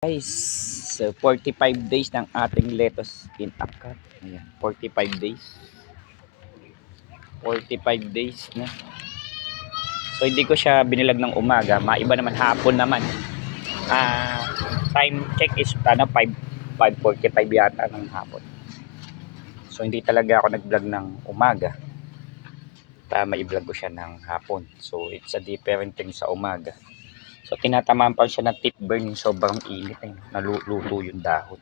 Guys, so 45 days ng ating lettuce in a cut. Ayan, 45 days. 45 days na. So hindi ko siya binilag ng umaga, maiba naman hapon naman. Time check is 5:45 yata ng hapon. So hindi talaga ako nag-vlog ng umaga. Para mai-vlog ko siya ng hapon. So it's a different thing sa umaga. So tinatamaan pa siya ng tip burn, sobrang init eh. Naluluto yung dahon.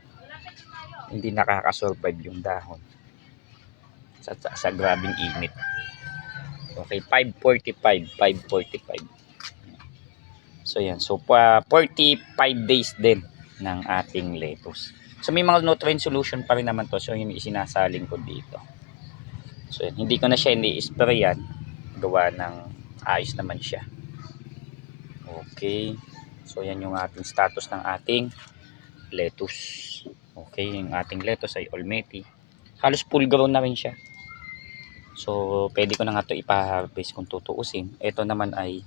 Hindi nakaka-survive yung dahon sa grabing init. Okay, 5:45. So yan, so 45 days din ng ating lettuce. So may mga nutrient solution pa rin naman to, so yun isinasaling ko dito. So yan, hindi ko na siya ini-sprayan, gawa ng ayos naman siya. Okay, so yan yung ating status ng ating lettuce. Okay, yung ating lettuce ay already halos full grown na rin siya. So pwede ko na nga ito ipa-harvest kung tutuusin. Ito naman ay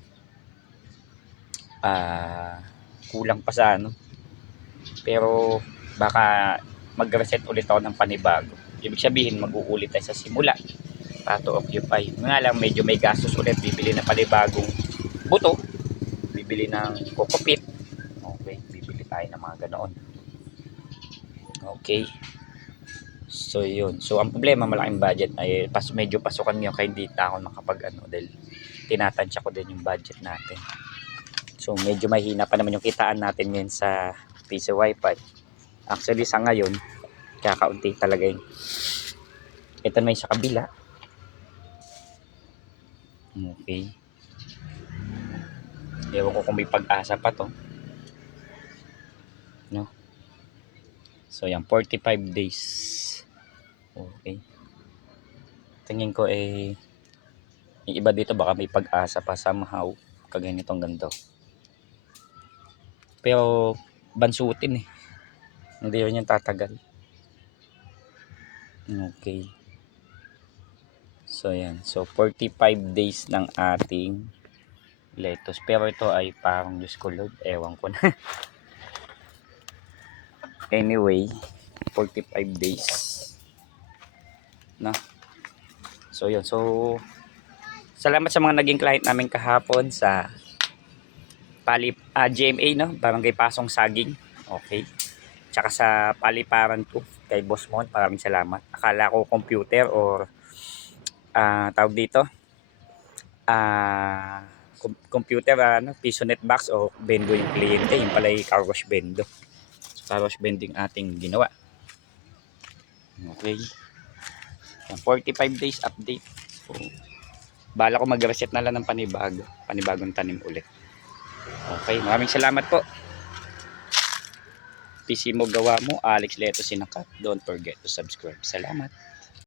kulang pa sa ano, pero baka mag-reset ulit ako ng panibago. Ibig sabihin mag-uulit tayo sa simula para to occupy. Nga lang medyo may gastos ulit, bibili na panibagong buto, bibili ng kokopit. Okay, bibili tayo ng mga ganoon. Okay, so yun. So ang problema, malaking budget ay medyo pasukan niyo, kaya hindi na ako makapag ano, dahil tinatansya ko din yung budget natin. So medyo mahina pa naman yung kitaan natin ngayon sa PC Wi-Fi. Actually sa ngayon, kakaunti talaga yun. Ito na yung sa kabila. Okay. Ewan ko kung may pag-asa pa to. No? So yan, 45 days. Okay. Tingin ko yung iba dito baka may pag-asa pa somehow. Kaganitong ganito. Pero bansutin eh. Hindi rin yung tatagal. Okay. So yan. So 45 days ng ating lettuce. Pero ito ay parang Diyos ko Lord. Ewan ko na. Anyway, 45 days. No? So yun. So salamat sa mga naging client namin kahapon sa GMA, no? Barangay Pasong Saging. Okay. Tsaka sa Paliparan 2 kay Boss Mon. Maraming salamat. Akala ko computer or tawag dito. Computer, PisoNet box o bendo yung kliyente. Yung pala yung car wash bendo. So, car wash bending ating ginawa. Okay. 45 days update. So, bala ko mag-reset na lang ng panibagong tanim ulit. Okay, maraming salamat po. PC mo gawa mo, Alex Leto Sinakat. Don't forget to subscribe. Salamat.